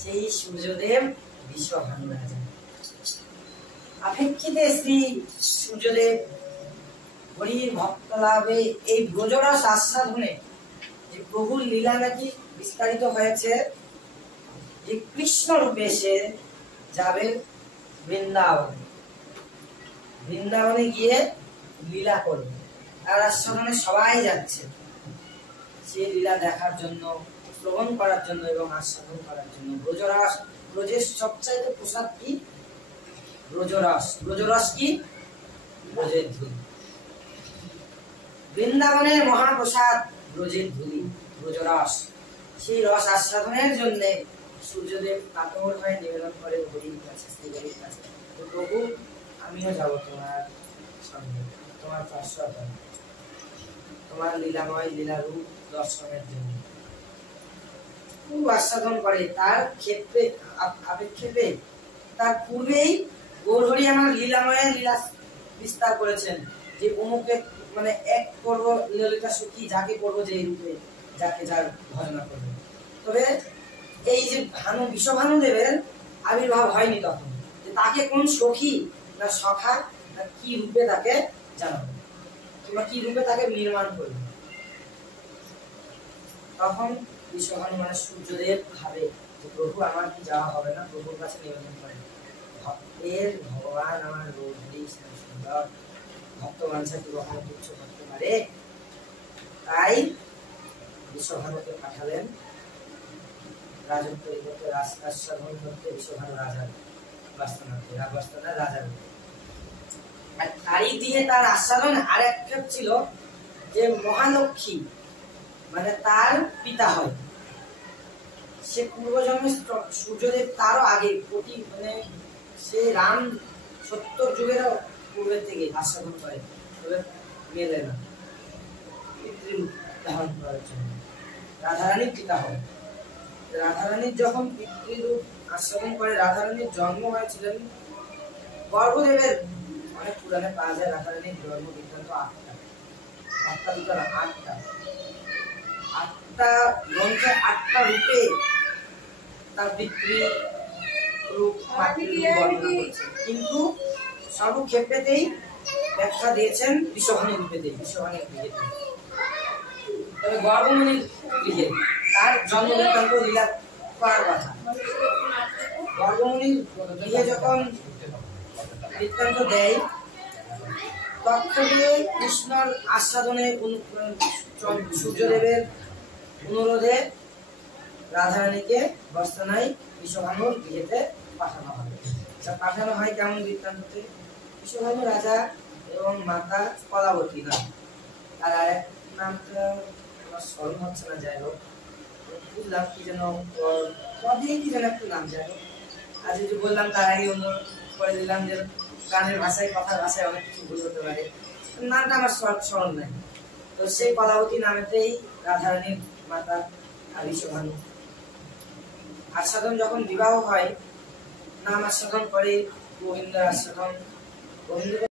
সেই সূর্যদেব বিশ্বভানু রাজা। আপেক্ষিতে শ্রী সূর্যদেব হরির ভক্ত লাভে এই ব্রজরস আস্বাদনে যে প্রভুর লীলা নাকি বিস্তারিত হয়েছে, যে কৃষ্ণ রূপে সে যাবে বৃন্দাবনে, বৃন্দাবনে গিয়ে লীলা করবে। তার আস্বাদনে সবাই যাচ্ছে সে লীলা দেখার জন্য, শ্রবণ করার জন্য এবং আস্বাদন করার জন্য। ব্রজরস, ব্রজের সবচাইতে প্রসাদ কি? ব্রজরস। ব্রজরস কি? ব্রজের ধুলি। বৃন্দাবনের মহাপ্রসাদ ব্রজের ধুলি, ব্রজরস। সেই রস আস্বাদনের জন্য সূর্যদেব কাতর হয়ে নিবেদন করে হরির কাছে, শ্রীহরির কাছে, প্রভু আমিও যাব তোমার সঙ্গে, তোমার পার্শ্বতে, তোমার লীলাময় লীলারূপ দর্শনের জন্য। খুব আস্বাদন করে। তার ক্ষেত্রে আবেক্ষেপে তার পূর্বেই গৌরহরি আমার লীলাময়ের লীলা বিস্তার করেছেন, যে অমুকে মানে এক করব ললিতা সখী, যাকে করবো যে রূপে, যাকে যার ভজনা করবে। তবে এই যে ভানু, বিশ্বভানু দেবের আবির্ভাব হয়নি তখন, যে তাকে কোন সখী না সখা না কি রূপে তাকে জানাবে কিংবা কি রূপে তাকে নির্মাণ করবে। তখন বিশ্বভানু মানে সূর্যদেব ভাবে যে প্রভু আমার কি যাওয়া হবে না, প্রভুর কাছে নিবেদন করে। ভক্তের ভগবান আমার রূপ সুন্দর, ভক্ত মানুষ কি কখনো তুচ্ছ করতে পারে? তাই বিশ্বভানুকে পাঠালেন রাজত্ব করতে, রাজসাধন করতে বিশ্বভানু রাজার বাস্তানাতে, রাজবাস্তানার রাজার। আর তারই দিয়ে তার আস্বাদন আরেক ক্ষেপ ছিল যে মহালক্ষ্মী মানে তার পিতা হয়। সে পূর্বজন্মে সূর্যদেব তারও আগে কোটি মানে সে রাম 70 যুগেরও পূর্বের থেকে আস্বাদন করে, তবে মেলে না পিতৃরূপ ধারণ করার জন্য। রাধারানীর পিতা হয়। রাধারানীর যখন পিতৃরূপ আস্বাদন করে, রাধারানীর জন্ম হয়েছিলেন গর্ভদেবের, অনেক পুরাণে পাওয়া যায় রাধারানীর জন্ম বৃত্তান্ত 8টা দুটো না 8টা গ্রন্থে 8টা রূপে তার পিতৃরূপ মাতৃরূপ বর্ণনা করেছেন, কিন্তু সর্বক্ষেত্রেতেই ব্যাখ্যা দিয়েছেন বিশ্বভানু রূপেতে, বিশ্বভানুর গৃহে। তবে গর্ভমুনির গৃহে তার জন্ম বৃত্তান্ত লীলা করার কথা। গর্ভমুনির গৃহে যখন বৃত্তান্ত দেয়, তক্ষকে কৃষ্ণর আস্বাদনে সূর্যদেবের অনুরোধে রাধারানীকে বস্তানায় বিশ্বভানুর গৃহেতে পাঠানো হয়। পাঠানো হয় কেমন বৃত্তান্ততে? বিশ্বভানু রাজা এবং মাতা কলাবতী নাম, আর আরেক নামটা আমার স্মরণ হচ্ছে না, যাই হোক বুঝলাম কি যেন পদে কি যেন একটা নাম, যাই হোক। আর যে বললাম তার আগে অন্য করে দিলাম যে গানের ভাষায়, কথার ভাষায় অনেক কিছু ভুল হতে পারে, নামটা আমার স্মরণ নাই। তো সেই কলাবতী নামেতেই রাধারানীর মাতা আর বিশ্বভানু। আস্বাদন যখন বিবাহ হয়, নাম আস্বাদন করে গোবিন্দ আস্বাদন। গোবিন্দ